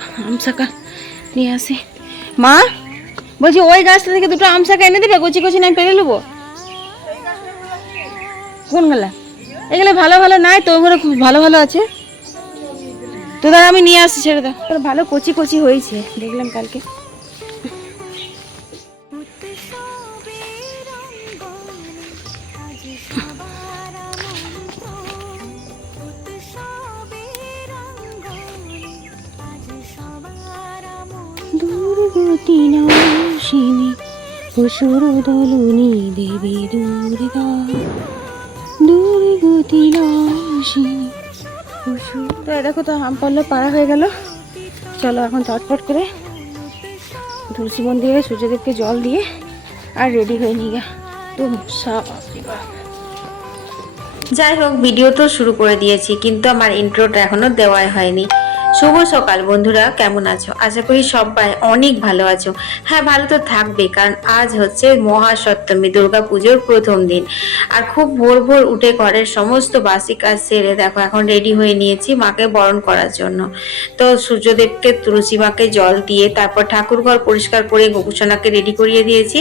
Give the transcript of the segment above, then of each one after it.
এখন রেডি হয়নি দুটো আম শাকা নিয়ে আসি। মা, বলছি ওই গাছটা থেকে দুটো আম শাকা এনে দেবে, কচি কচি নাই পেরে নেব কোনগুলা এগুলো ভালো ভালো নাই তো ওগুলো খুব ভালো ভালো আছে। তো দাদা আমি নিয়ে আসছি, ছেড়ে দাও ভালো কচি কচি হয়েছে, দেখলাম কালকে। অসুর দলনি দেবী দুর্গা দুর্গতি নাশিনী তো দেখো তো আম পাল্লা পাড়া হয়ে গেল চলো এখন চটপট করে তুলসী মন্দিরে সূর্যদেবকে জল দিয়ে আর রেডি হয়ে নিয়ে গা তো সাপ যাই হোক ভিডিও তো শুরু করে দিয়েছি কিন্তু আমার ইন্ট্রোটা এখনও দেওয়াই হয়নি শুভ সকাল বন্ধুরা, কেমন আছো? আশা করি সবাই অনেক ভালো আছো। হ্যাঁ ভালো তো থাকবে, কারণ আজ হচ্ছে মহাসপ্তমী দুর্গা পুজোর প্রথম দিন। আর খুব ভোর ভোর উঠে ঘরের সমস্ত বাসি কাজ সেরে দেখো, এখন রেডি হয়ে নিয়েছি মাকে বরণ করার জন্য। তো সূর্যদেবকে, তুলসী মাকে জল দিয়ে, তারপর ঠাকুর ঘর পরিষ্কার করে গোপুসোনাকে রেডি করিয়ে দিয়েছি।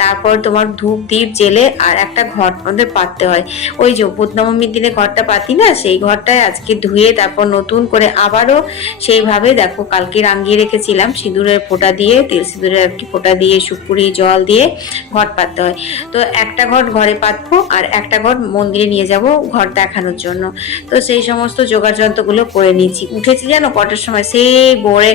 তারপর তোমার ধূপ দ্বীপ জেলে আর একটা ঘর আমাদের পাততে হয়। ওই যে বুধ নবমীর দিনে ঘরটা পাতি না, সেই ঘরটায় আজকে ধুয়ে তারপর নতুন করে আবারও সেইভাবে দেখো, কালকে রাঙিয়ে রেখেছিলাম সিঁদুরের ফোঁটা দিয়ে, তেল সিঁদুরের আর কি ফোঁটা দিয়ে, সুপুরি, জল দিয়ে ঘট পাততে হয়। তো একটা ঘট ঘরে পাতবো আর একটা ঘট মন্দিরে নিয়ে যাব ঘর দেখানোর জন্য। তো সেই সমস্ত জোগাড় যন্ত্রগুলো করে নিয়েছি। উঠেছি জানো কটার সময়? সেই ভোরে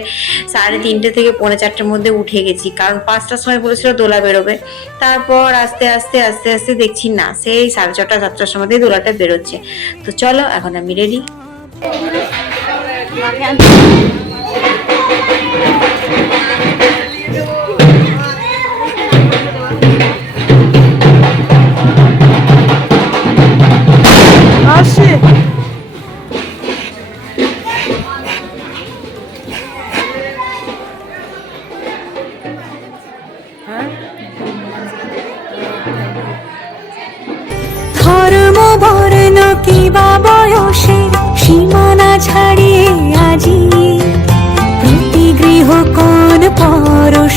সাড়ে তিনটে থেকে পৌনে চারটের মধ্যে উঠে গেছি। কারণ পাঁচটার সময় বলেছিল দোলা বেরোবে। তারপর আস্তে আস্তে আস্তে আস্তে দেখছি না, সেই সাড়ে ছটা, সাতটার সময় দোলাটা বেরোচ্ছে। তো চলো, এখন আমি রেডি ধর্ম বর্ণ কিবা বয়সের সীমানা ছাড়িয়ে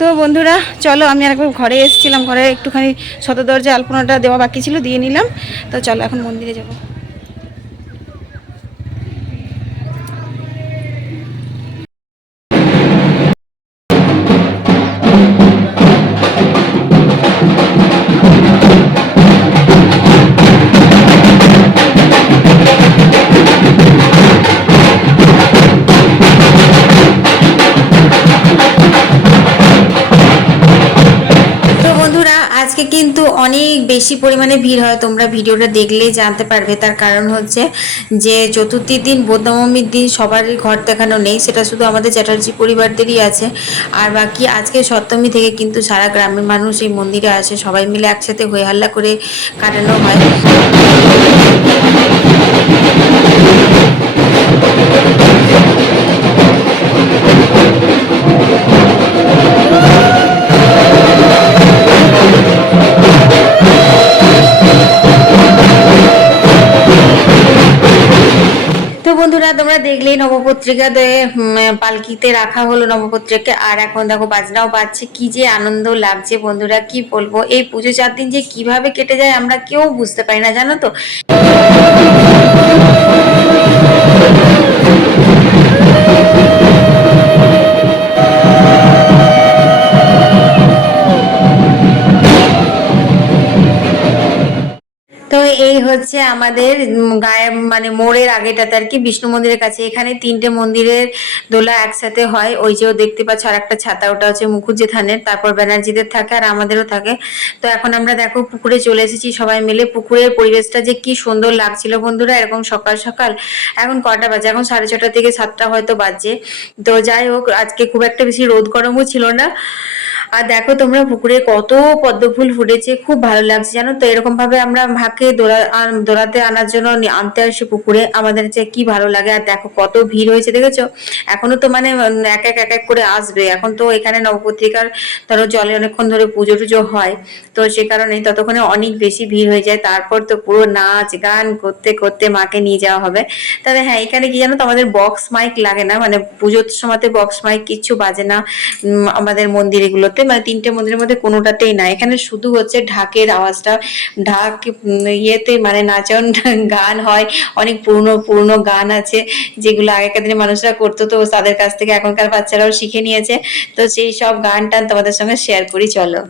তো বন্ধুরা, চলো আমি আর একবার ঘরে এসেছিলাম, ঘরে একটুখানি শত দরজা আলপনাটা দেওয়া বাকি ছিল, দিয়ে নিলাম। তো চলো এখন মন্দিরে যাব। বেশি পরিমাণে ভিড় হয়, তোমরা ভিডিওটা দেখলেই জানতে পারবে। তার কারণ হচ্ছে যে চতুর্থীর দিন বৌদ্ধমীর দিন সবারই ঘর দেখানো নেই, সেটা শুধু আমাদের চ্যাটার্জি পরিবারদেরই আছে। আর বাকি আজকে সপ্তমী থেকে কিন্তু সারা গ্রামের মানুষ এই মন্দিরে আসে, সবাই মিলে একসাথে হয়ে হাল্লা করে কাটানো হয়। তো তোমরা নবপত্রিকা দিয়ে পালকিতে রাখা হলো নবপত্রিকা আর এখন দেখো বাজনাও বাজছে, কি যে আনন্দ লাগছে বন্ধুরা, কি বলব? এই পুজো চার দিন যে কীভাবে কেটে যায় আমরা কেউ বুঝতে পারি না, জানো তো? হচ্ছে আমাদের গায়ে মানে মোড়ের আগেটাতে আর কি বিষ্ণু মন্দিরের কাছে। এখানে তিনটে মন্দিরের দোলা একসাথে হয়। ওই যে দেখতে পাচ্ছ, আর একটা ছাতা, ওটা হচ্ছে মুখুজ্জি থানের তারপর ব্যানার্জিদের থাকে আর আমাদেরও থাকে। তো এখন আমরা দেখো, পুকুরে চলে এসেছি সবাই মিলে। পুকুরের পরিবেশটা যে কি সুন্দর লাগছিল বন্ধুরা, এরকম সকাল সকাল। এখন কটা বাজে? এখন সাড়ে ছটা থেকে সাতটা হয়তো বাজছে। তো যাই হোক, আজকে খুব একটা বেশি রোদ গরমও ছিল না। আর দেখো তোমরা পুকুরে কত পদ্ম ফুল ফুটেছে, খুব ভালো লাগছে, জানো তো? এরকম ভাবে আমরা মাকে দোলা দোলাতে আনার জন্য আনতে আসি পুকুরে। আমাদের যে কি ভালো লাগে, আর দেখো কত ভিড় হয়েছে, দেখেছ? এখনও তো মানে এক এক এক এক করে আসবে। এখন তো এখানে নবপত্রিকার, ধরো, জলে অনেকক্ষণ ধরে পুজো টুজো হয়। তো সে কারণে ততক্ষণে অনেক বেশি ভিড় হয়ে যায়। তারপর তো পুরো নাচ, গান করতে করতে মাকে নিয়ে যাওয়া হবে। তবে হ্যাঁ এখানে কি জানো তো, আমাদের বক্স মাইক লাগে না। মানে পুজোর সময়তে বক্স মাইক কিচ্ছু বাজে না আমাদের মন্দিরগুলোতে। মানে তিনটে মন্দিরের মধ্যে কোনোটাতেই না। এখানে শুধু হচ্ছে ঢাকের আওয়াজটা, ঢাক ইয়েতে মানে নাচন গান হয়। অনেক পুরনো পুরনো গান আছে, যেগুলো আগেকার দিনে মানুষরা করতো, তো তাদের কাছ থেকে এখনকার বাচ্চারাও শিখে নিয়েছে। তো সেই সব গান টান তোমাদের সঙ্গে শেয়ার করি, চলো।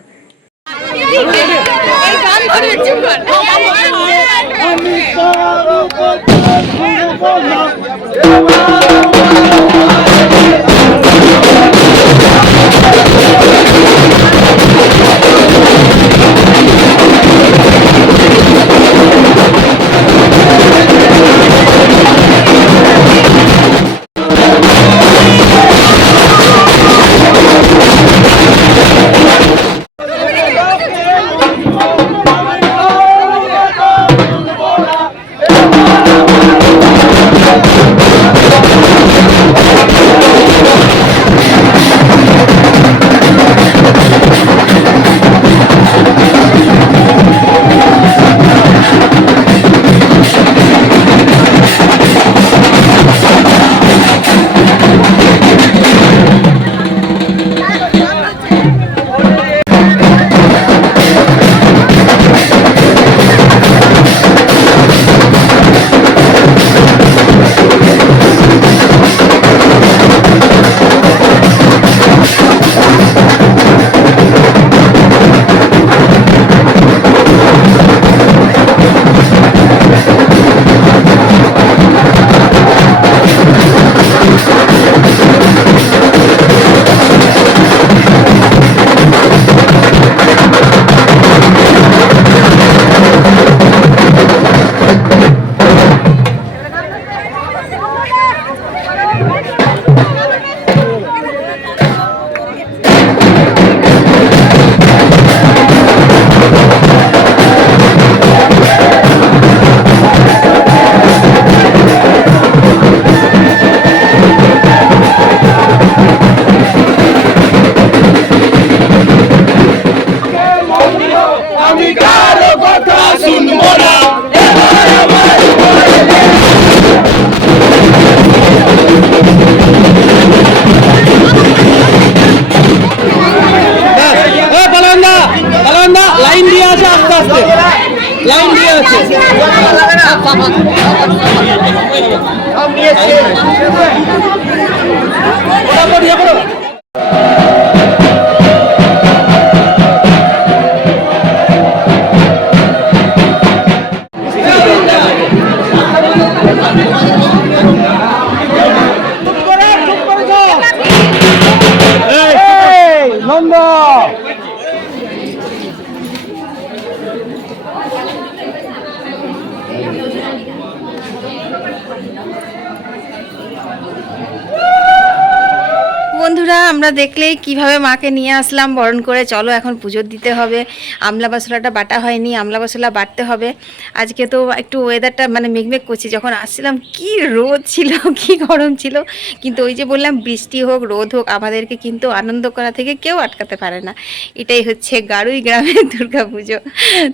দেখলেই কীভাবে মাকে নিয়ে আসলাম, বরণ করে চলো এখন পুজো দিতে হবে। আমলা বাসলাটা বাটা হয়নি, আমলা বাসলা বাটতে হবে। আজকে তো একটু ওয়েদারটা মানে মেঘমেঘ করছে, যখন আসছিলাম কি রোদ ছিল, কি গরম ছিল। কিন্তু ওই যে বললাম, বৃষ্টি হোক, রোদ হোক, আমাদেরকে কিন্তু আনন্দ করা থেকে কেউ আটকাতে পারে না। এটাই হচ্ছে গাড়ুই গ্রামের দুর্গা পুজো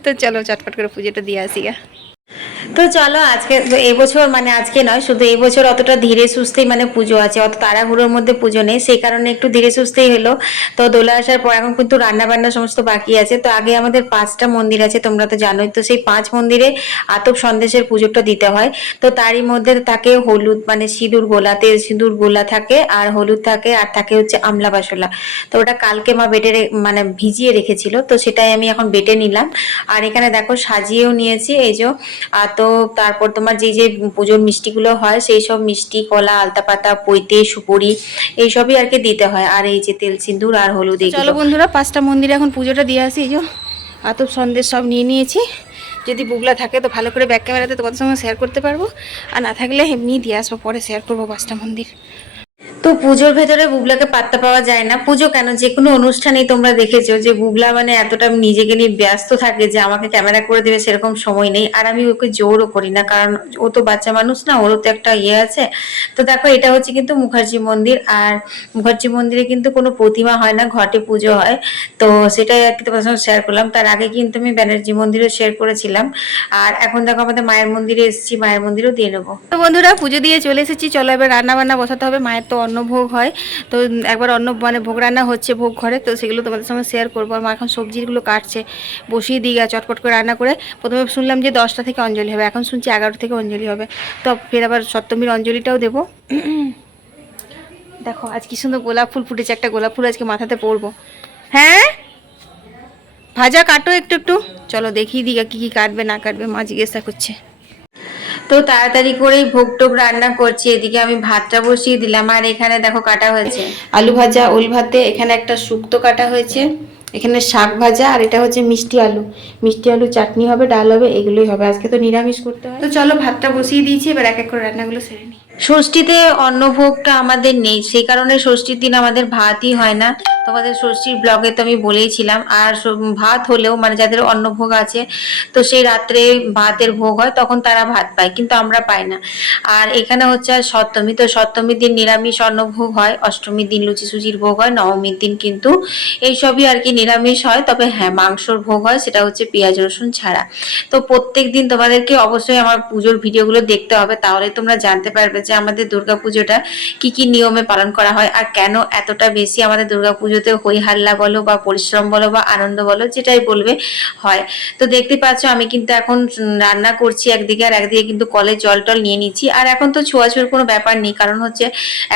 তো চলো চটপট করে পুজোটা দিয়ে আসি গা। তো চলো আজকে এবছর মানে আজকে নয়, শুধু এবছর অতটা ধীরে সুস্থেই মানে পুজো আছে, অত তাড়াহুড়োর মধ্যে পুজো নেই, সেই কারণে একটু ধীরে সুস্থেই হলো। তো দোলা আসার পর এখন কিন্তু রান্না বান্না সমস্ত বাকি আছে, তো আগে আমাদের পাঁচটা মন্দির আছে, তোমরা তো জানোই, তো সেই পাঁচ মন্দিরে আতপ সন্দেশের পুজোটা দিতে হয়। তো তারই মধ্যে থাকে হলুদ মানে সিঁদুর গোলা, তেল সিঁদুর গোলা থাকে, আর হলুদ থাকে, আর থাকে হচ্ছে আমলা বাসলা। তো ওটা কালকে মা বেটে মানে ভিজিয়ে রেখেছিল, তো সেটাই আমি এখন বেটে নিলাম। আর এখানে দেখো সাজিয়েও নিয়েছি, এই যে আর তো তারপর তোমার যে যে পুজোর মিষ্টিগুলো হয় সেই সব মিষ্টি কলা আলতা পাতা পৈতে সুপুরি এইসবই আর কি দিতে হয়। আর এই যে তেল সিঁদুর আর হলুদ চলো বন্ধুরা পাঁচটা মন্দিরে এখন পুজোটা দিয়ে আসি। এই যে আতপ সন্দেশ সব নিয়ে নিয়েছি। যদি বুগলা থাকে তো ভালো করে ব্যাক ক্যামেরাতে তোমাদের সঙ্গে শেয়ার করতে পারব। আর না থাকলে এমনি দিয়ে আসব পরে শেয়ার করব পাঁচটা মন্দির। তো পুজোর ভেতরে বুবলাকে পাত্তা পাওয়া যায় না। পুজো কেন? যে কোনো অনুষ্ঠানেই তোমরা দেখেছ যে বুবলা মানে এতটা নিজেকে নিয়ে ব্যস্ত থাকে যে আমাকে ক্যামেরা করে দেবে সেরকম সময় নেই। আর আমি ওকে জোরও করি না, কারণ ও তো বাচ্চা মানুষ না, ওরও তো একটা ইয়ে আছে। তো দেখো, এটা হচ্ছে কিন্তু মুখার্জি মন্দির। আর মুখার্জি মন্দিরে কিন্তু কোনো প্রতিমা হয় না, ঘটে পুজো হয়। তো সেটাই আর কি তোমার সঙ্গে শেয়ার করলাম। তার আগে কিন্তু আমি ব্যানার্জি মন্দিরও শেয়ার করেছিলাম। আর এখন দেখো, আমাদের মায়ের মন্দিরে এসেছি, মায়ের মন্দিরও দিয়ে নেব। তো বন্ধুরা, পুজো দিয়ে চলে এসেছি। চলো এবার রান্না বান্না বসাতে হবে। মায়ের তো অন্নভোগ হয়। তো একবার অন্ন মানে ভোগ রান্না হচ্ছে ভোগ ঘরে, তো সেগুলো তোমাদের সঙ্গে শেয়ার করব। আর মা এখন সবজিগুলো কাটছে, বসিয়ে দিই গা চটপট করে রান্না করে। প্রথমে শুনলাম যে দশটা থেকে অঞ্জলি হবে, এখন শুনছি এগারোটা থেকে অঞ্জলি হবে। তো ফের আবার সপ্তমীর অঞ্জলিটাও দেবো। দেখো, আজ কি সুন্দর গোলাপ ফুল ফুটেছে, একটা গোলাপ ফুল আজকে মাথাতে পরবো হ্যাঁ? ভাজা কাটো একটু একটু। চলো দেখিয়ে দিই কি কি কাটবে, না কাটবে, মা জিজ্ঞাসা করছে। তো তাড়াতাড়ি করেই ভোগ টোগ রান্না করছি। এদিকে আমি ভাতটা বসিয়ে দিলাম। আর এখানে দেখো কাটা হয়েছে। আলু ভাজা ওল ভাতে এখানে একটা শুক্তো কাটা হয়েছে। এখানে শাক ভাজা আর এটা হচ্ছে মিষ্টি আলু। মিষ্টি আলু চাটনি হবে ডাল হবে এগুলোই হবে। আজকে তো নিরামিষ করতে হবে তো চলো ভাতটা বসিয়ে দিয়েছি এবার এক এক করে রান্নাগুলো সেরে নিই। ষষ্ঠীতে অন্নভোগটা আমাদের নেই, সেই কারণে ষষ্ঠীর দিন আমাদের ভাতই হয় না। তোমাদের ষষ্ঠীর ব্লগে তো আমি বলেইছিলাম, আর ভাত হলেও মানে যাদের অন্নভোগ আছে, তো সেই রাত্রে ভাতের ভোগ হয়, তখন তারা ভাত পায়, কিন্তু আমরা পাই না। আর এখানে হচ্ছে আর সপ্তমী, তো সপ্তমীর দিন নিরামিষ অন্নভোগ হয়, অষ্টমীর দিন লুচি সুচির ভোগ হয়, নবমীর দিন কিন্তু এইসবই আর কি নিরামিষ হয়, তবে হ্যাঁ মাংসর ভোগ হয়, সেটা হচ্ছে পেঁয়াজ, রসুন ছাড়া। তো প্রত্যেক দিন তোমাদেরকে অবশ্যই আমার পুজোর ভিডিওগুলো দেখতে হবে, তাহলে তোমরা জানতে পারবে যে আমাদের দুর্গাপুজোটা কি কি নিয়মে পালন করা হয় আর কেন এতটা বেশি আমাদের দুর্গাপুজোতে হই হাল্লা বলো বা পরিশ্রম বলো বা আনন্দ বলো যেটাই বলবে হয়। তো দেখতে পাচ্ছ আমি কিন্তু এখন রান্না করছি একদিকে আর একদিকে কিন্তু কলে জল টল নিয়ে নিচ্ছি। আর এখন তো ছোঁয়াছুঁর কোনো ব্যাপার নেই, কারণ হচ্ছে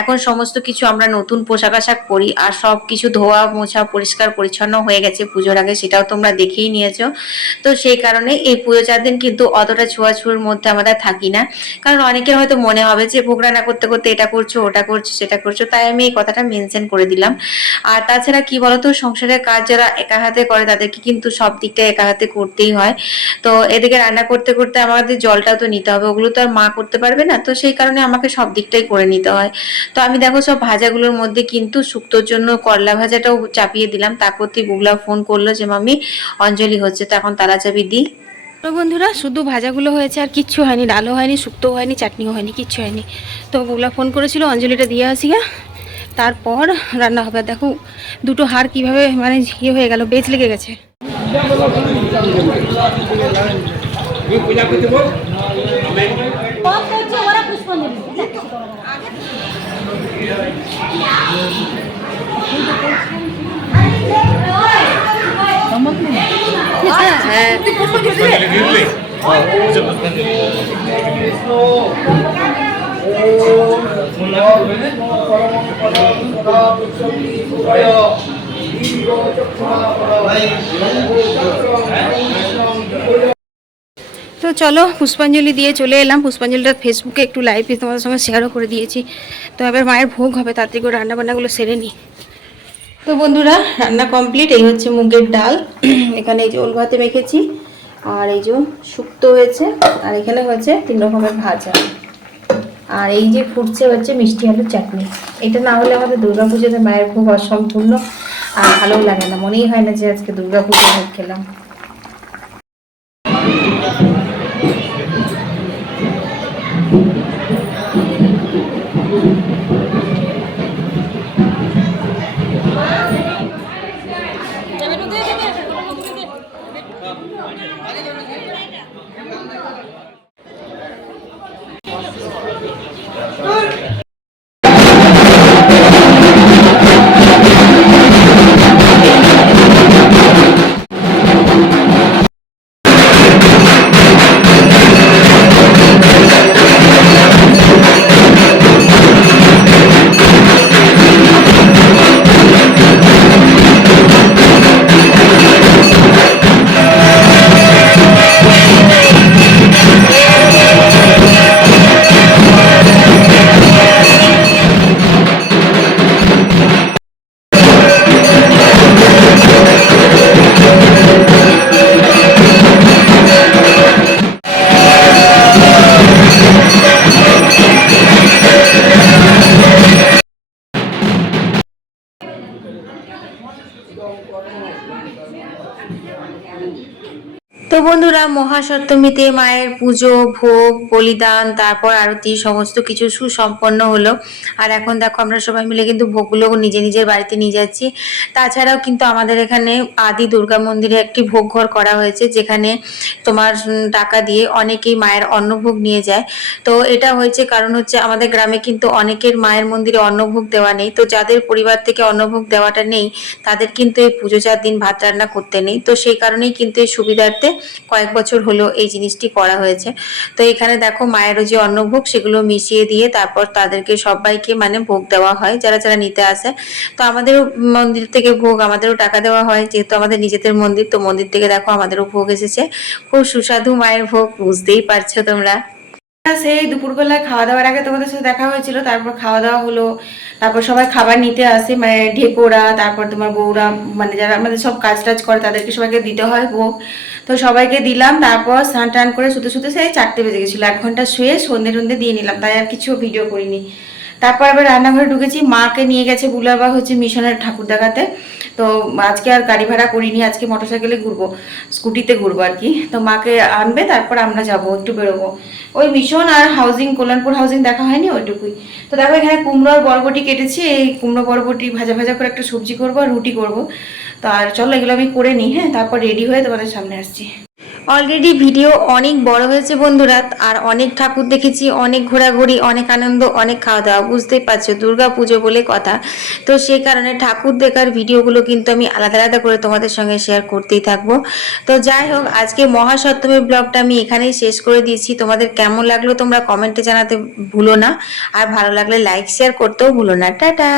এখন সমস্ত কিছু আমরা নতুন পোশাক আশাক পরি আর সব কিছু ধোয়া, মোছা, পরিষ্কার, পরিচ্ছন্ন হয়ে গেছে পুজোর আগে, সেটাও তোমরা দেখেই নিয়েছো। তো সেই কারণে এই পুজো চার দিন কিন্তু অতটা ছোঁয়াছুঁর মধ্যে আমরা থাকি না। কারণ অনেকের হয়তো মনে হবে যে ভোগ রান্না করতে করতে এটা করছ, ওটা করছ, সেটা করছ, তাই আমি এই কথাটা মেনশন করে দিলাম। আর তাছাড়া কি বলতো, সংসারের কাজ যারা একা হাতে করে, তাদেরকে কিন্তু সব দিকটা একা হাতে করতেই হয়। তো এদিকে রান্না করতে করতে আমাদের জলটাও তো নিতে হবে, ওগুলো তো আর মা করতে পারবে না, তো সেই কারণে আমাকে সব দিকটাই করে নিতে হয়। তো আমি দেখো সব ভাজাগুলোর মধ্যে কিন্তু শুক্তোর জন্য করলা ভাজাটাও চাপিয়ে দিলাম তা করতেই বুগলা ফোন করল যে মামি অঞ্জলি হচ্ছে। তো এখন তালা চাবি দিই। তো বন্ধুরা, শুধু ভাজাগুলো হয়েছে আর কিচ্ছু হয়নি, ডালও হয়নি, শুক্তও হয়নি, চাটনিও হয়নি, কিচ্ছু হয়নি। তো বুগলা ফোন করেছিল, অঞ্জলিটা দিয়ে আসি গা। তারপর রান্না হবে। দেখো, দুটো হাড় কীভাবে মানে ইয়ে হয়ে গেল, বেজ লেগে গেছে। তো চলো, পুষ্পাঞ্জলি দিয়ে চলে এলাম। পুষ্পাঞ্জলিটা ফেসবুকে একটু লাইভে তোমাদের সঙ্গে শেয়ারও করে দিয়েছি। তো এবার মায়ের ভোগ হবে তাড়াতাড়ি করে রান্না বান্নাগুলো সেরে নিই তো বন্ধুরা, রান্না কমপ্লিট এই হচ্ছে মুগের ডাল। এখানে এই যে ওল ভাতে রেখেছি আর এই যে শুক্তো হয়েছে। আর এখানে হয়েছে তিন রকমের ভাজা। আর এই যে ফুটছে হচ্ছে মিষ্টি আলুর চাটনি। এটা না হলে আমাদের দুর্গাপুজোতে মায়ের খুব অসম্পূর্ণ আর ভালোও লাগে না। মনেই হয় না যে আজকে দুর্গাপুজো খেলাম। বন্ধুরা, মহাসপ্তমীতে মায়ের পুজো, ভোগ, বলিদান, তারপর আরতি, সমস্ত কিছু সুসম্পন্ন হলো। আর এখন দেখো, আমরা সবাই মিলে কিন্তু ভোগগুলো নিজে নিজের বাড়িতে নিয়ে যাচ্ছি। তাছাড়াও কিন্তু আমাদের এখানে আদি দুর্গা মন্দিরে একটি ভোগ ঘর করা হয়েছে, যেখানে তোমার টাকা দিয়ে অনেকেই মায়ের অন্নভোগ নিয়ে যায়। তো এটা হয়েছে কারণ হচ্ছে আমাদের গ্রামে কিন্তু অনেকের মায়ের মন্দিরে অন্নভোগ দেওয়া নেই। তো যাদের পরিবার থেকে অন্নভোগ দেওয়াটা নেই, তাদের কিন্তু এই পুজো চার দিন ভাত রান্না করতে নেই। তো সেই কারণেই কিন্তু এই সুবিধার্থে কয়েক বছর হলো এই জিনিসটি করা হয়েছে। তো এখানে দেখো মায়েরও যে অন্নভোগ, সেগুলো মিশিয়ে দিয়ে তারপর তাদেরকে সবাইকে মানে ভোগ দেওয়া হয়, যারা যারা নিতে আসে। তো আমাদেরও মন্দির থেকে ভোগ, আমাদেরও টাকা দেওয়া হয়, যেহেতু আমাদের নিজেদের মন্দির, তো মন্দির থেকে দেখো আমাদেরও ভোগ এসেছে। খুব সুস্বাদু মায়ের ভোগ, বুঝতেই পারছ তোমরা। সেই দুপুরবেলায় খাওয়া দাওয়ার আগে তোমাদের সাথে দেখা হয়েছিল, তারপর খাওয়া দাওয়া হলো, তারপর সবাই খাবার নিতে আসে মানে ঢেকোরা, তারপর তোমার বউরা মানে যারা আমাদের সব কাজ টাজ করে তাদেরকে সবাইকে দিতে হয় ভোগ। তো সবাইকে দিলাম, তারপর স্নান টান করে শুতে শুতে সেই চারটে বেজে গেছিল, এক ঘণ্টা শুয়ে সন্ধে টন্ধে দিয়ে নিলাম, তাই আর কিছু ভিডিও করিনি। তারপর আবার রান্নাঘরে ঢুকেছি, মাকে নিয়ে গেছে বুলাবা হচ্ছে মিশনের ঠাকুর দেখাতে। তো আজকে আর গাড়ি ভাড়া করিনি, আজকে মোটরসাইকেলে ঘুরবো, স্কুটিতে ঘুরবো আর কি। তো মাকে আনবে, তারপর আমরা যাব, একটু বেরোবো। ওই মিশন আর হাউজিং, কল্যাণপুর হাউজিং দেখা হয়নি ওইটুকুই। তো দেখো এখানে কুমড়ো আর বরবটি কেটেছি, এই কুমড়ো বরবটি ভাজা ভাজা করে একটা সবজি করব আর রুটি করব। তো আর চলো এগুলো আমি করে নিই হ্যাঁ তারপর রেডি হয়ে তোমাদের সামনে আসছি। অলরেডি ভিডিও অনেক বড় হয়েছে বন্ধুরা, আর অনেক ঠাকুর দেখেছি, অনেক ঘোরাঘুরি, অনেক আনন্দ, অনেক খাওয়া দাওয়া বুঝতেই পারছ, দুর্গা পুজো বলে কথা। তো সেই কারণে ঠাকুর দেখার ভিডিওগুলো কিন্তু আমি আলাদা আলাদা করে তোমাদের সঙ্গে শেয়ার করতেই থাকব। তো যাই হোক, আজকে মহাসপ্তমীর ব্লগটা আমি এখানেই শেষ করে দিয়েছি। তোমাদের কেমন লাগল তোমরা কমেন্টে জানাতে ভুলো না, আর ভালো লাগলে লাইক শেয়ার করতেও ভুলো না। টাটা!